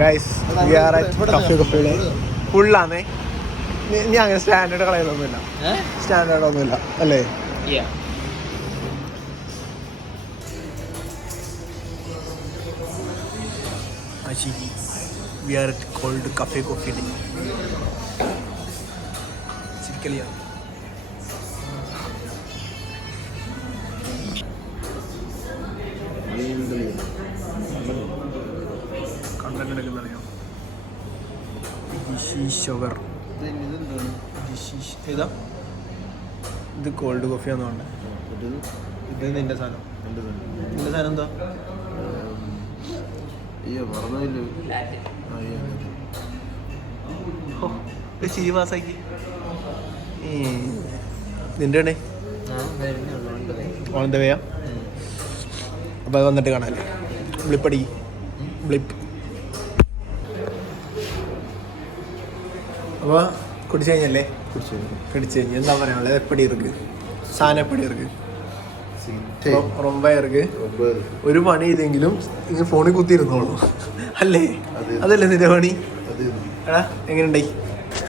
Guys we are at cafe കഫേയുടെ ഫുള്ളാന്നേ. നീ അങ്ങനെ സ്റ്റാൻഡേർഡ് കളയുന്നൊന്നുമില്ല, സ്റ്റാൻഡേർഡ് ഒന്നുമില്ല അല്ലേ? We are at cold cafe coffee day. ശരിക്കലിയാണ്. ഇത് കോൾഡ് കോഫിയാന്ന് പറഞ്ഞത്. ഇത് നിന്റെ സാധനം. നിന്റെ സാധനം എന്താ? ശീവാസാക്കി നിന്റെ ഓൺ ദ വേയാ. അപ്പൊ അത് വന്നിട്ട് കാണാല്ലേ. ബ്ലിപ്പടി ബ്ലിപ്പ്. അപ്പോൾ കുടിച്ചു കഴിഞ്ഞല്ലേ? കുടിച്ചു കഴിഞ്ഞു. എന്താ പറയാനുള്ളത്? എപ്പടി ഇருக்கு സാധനം? എപ്പടി ഇருக்கு? റൊമ്പ ഇருக்கு. ഒരു പണി ചെയ്തെങ്കിലും ഇങ്ങനെ ഫോണിൽ കുത്തിയിരുന്നോളൂ അല്ലേ? അതല്ലേ നിന്റെ പണി? എടാ എങ്ങനെയുണ്ടായി?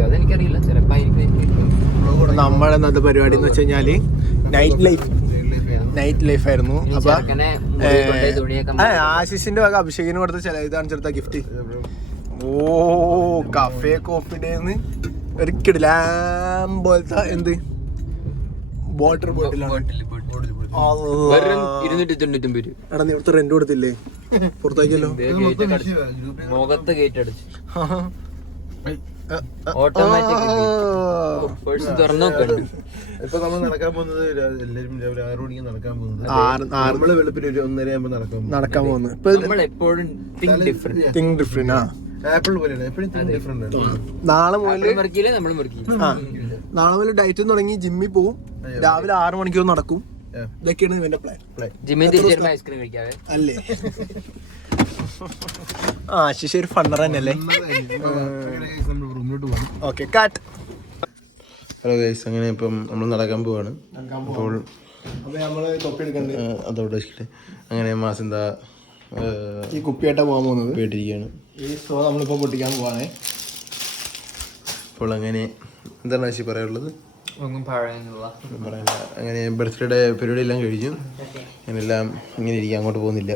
അതെനിക്കറിയില്ല, നമ്മുടെ ഇന്നത്തെ പരിപാടി എന്ന് വെച്ച് കഴിഞ്ഞാല് നൈറ്റ് ലൈഫ് ആയിരുന്നു. അപ്പൊ ആശിഷിന്റെ വക അഭിഷേകിന് കൊടുത്ത ചില ഇതാണ് ചെറുത്ത ഗിഫ്റ്റ്. ഓ കഫേ കോഫി ഡേന്ന് ഒരു കിടിലാം പോലത്തെ എന്ത് വാട്ടർ ബോട്ടിലാണ്. എടാ നീ ഇവിടുത്തെ റെന്റ് കൊടുത്തില്ലേ? പുറത്തേക്കല്ലോ. മുഖത്ത് ഗേറ്റ് അടിച്ചു. ഓട്ടോമാറ്റിക് തുറന്നു. ഇപ്പൊ നമ്മൾ നടക്കാൻ പോകുന്നത് എല്ലാരും രാവിലെ 6 മണിക്ക് നടക്കാൻ പോകുന്നത്. നമ്മള് വെളുപ്പിന് ഒരു 1:30 നടക്കാൻ പോകുന്നത്. നമ്മളെപ്പോഴും തിങ്ക് ഡിഫറെന്റ്. ആപ്പിൾ പോലെയാണ് എപ്പോഴും ഡിഫറെന്റ്. നാളെ മുതൽ ഡയറ്റ് തുടങ്ങി ജിമ്മിൽ പോവും. രാവിലെ 6 മണിക്കൂർ നടക്കും. ഇതൊക്കെയാണ് ഇവന്റെ പ്ലാൻ. അല്ലേ? ആശിഷ് ഒരു ഫണ്ണർ തന്നെയല്ലേ? ഓക്കെ കാട്ട്. ഹലോ ഗൈസ്, അങ്ങനെ ഇപ്പം നമ്മൾ നടക്കാൻ പോവാണ്. അപ്പോൾ അതോടെ അങ്ങനെ മാസെന്താ ഈ കുപ്പിയായിട്ടാ പോകാൻ പോകുന്നത്. കേട്ടിരിക്കുകയാണ്. ഈ സ്ട്രോ നമ്മളിപ്പോൾ പൊട്ടിക്കാൻ പോവാണേ. അപ്പോൾ അങ്ങനെ എന്താണ് ആശി പറയാനുള്ളത്? ഒന്നും പറയാനില്ല. അങ്ങനെ ബർത്ത്ഡേ പരിപാടി എല്ലാം കഴിഞ്ഞു. അങ്ങനെല്ലാം ഇങ്ങനെ ഇരിക്കുക, അങ്ങോട്ട് പോകുന്നില്ല.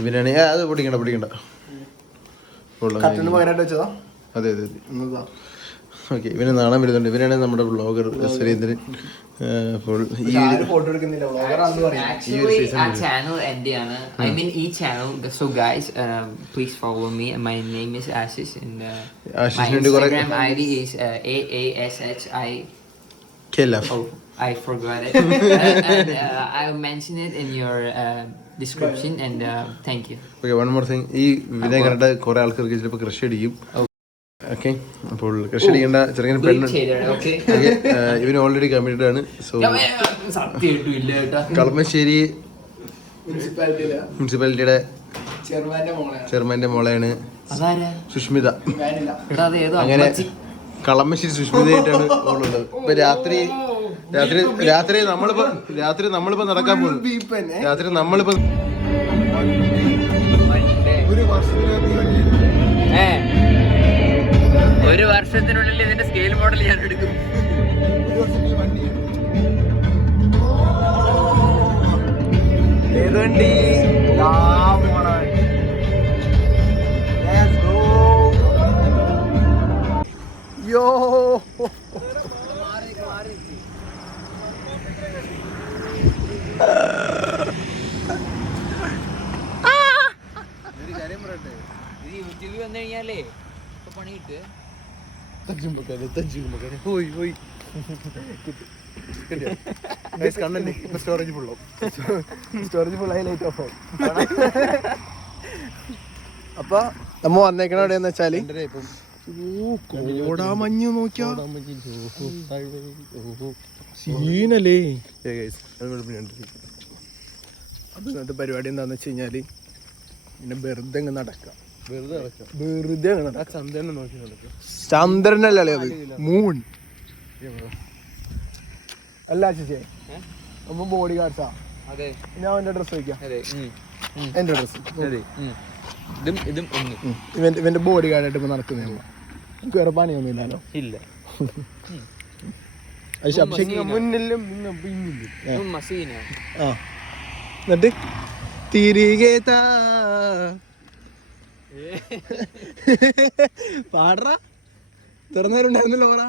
ഇവനാണ് അത് പൊട്ടിക്കണ്ട. അതെ. ഓക്കെ, ഇവനെ നാളെ വരുന്നുണ്ട്. ഇവനാണ് നമ്മുടെ വ്ളോഗർ സുരേന്ദ്രൻ. അപ്പോൾ ഈ channel എന്റെയാണ്. I mean ഈ channel. So guys, please follow me. My name is Ashish and my Instagram ID is AASHI. Oh, I forgot it. And I'll mention it in your description and thank you. Okay, one more thing. ഈ ഇവനെ കണ്ടിട്ട് കുറെ ആൾക്കാർക്ക് ചിലപ്പോൾ crush അടിക്കും. Okay, അപ്പോൾ crush അടിക്കേണ്ട ചെറുങ്ങനെ പെണ്ണ്. ഇവന് ഓൾറെഡി കമ്മിറ്റഡ് ആണ്. സോ കളമശ്ശേരി മുനിസിപ്പാലിറ്റിയുടെ ചെയർമാന്റെ മോളെയാണ് സുഷ്മിത. അങ്ങനെ കളമശ്ശേരി സുഷ്മിതയായിട്ടാണ് ഓളുള്ളത്. ഇപ്പൊ രാത്രി നമ്മളിപ്പോ നടക്കാൻ പോകുന്നു. രാത്രി നമ്മളിപ്പോ ഒരു വർഷത്തിനുള്ളിൽ ഇതിന്റെ സ്കെയിൽ മോഡൽ ഞാൻ എടുക്കും. ഏതുവണ്ടി? യോ യൂട്യൂബിൽ വന്നു കഴിഞ്ഞാലേ പണി കിട്ടുക. കണ്ണല്ലേ ഇപ്പൊ സ്റ്റോറേജ് ഫുള്ളായി ലൈറ്റ് ഓഫ് ആവും. അപ്പൊ നമ്മ വന്നേക്കണ എവിടെയെന്ന് വെച്ചാല് കോടാമഞ്ഞ് നോക്കിയാ സീനല്ലേ. അപ്പൊ ഇന്നത്തെ പരിപാടി എന്താന്ന് വെച്ച് കഴിഞ്ഞാല് പിന്നെ വെറുതെ അങ്ങ് നടക്കാം. ചന്ദ്രനല്ലേ അത്? മൂൺ അല്ല ചേച്ചേ, നമ്മ ബോഡി ഗാർഡ്സാ. അതെ ഞാൻ അവന്റെ ഡ്രസ് വയ്ക്കാം. അതെ എന്റെ ഡ്രസ് അതെ ഇതും ഒന്ന് ഇവന്റെ ബോഡി ഗാർഡായിട്ട് ഇപ്പൊ നടക്കുന്ന നമുക്ക് വേറെ പണിയൊന്നും ഇല്ലല്ലോ. ഇല്ല മുന്നിലും പിന്നിലും മസീന. ആ എന്നിട്ട് തിരികെ പാടറ തുറന്നവരുണ്ടായിരുന്നല്ലോ പറ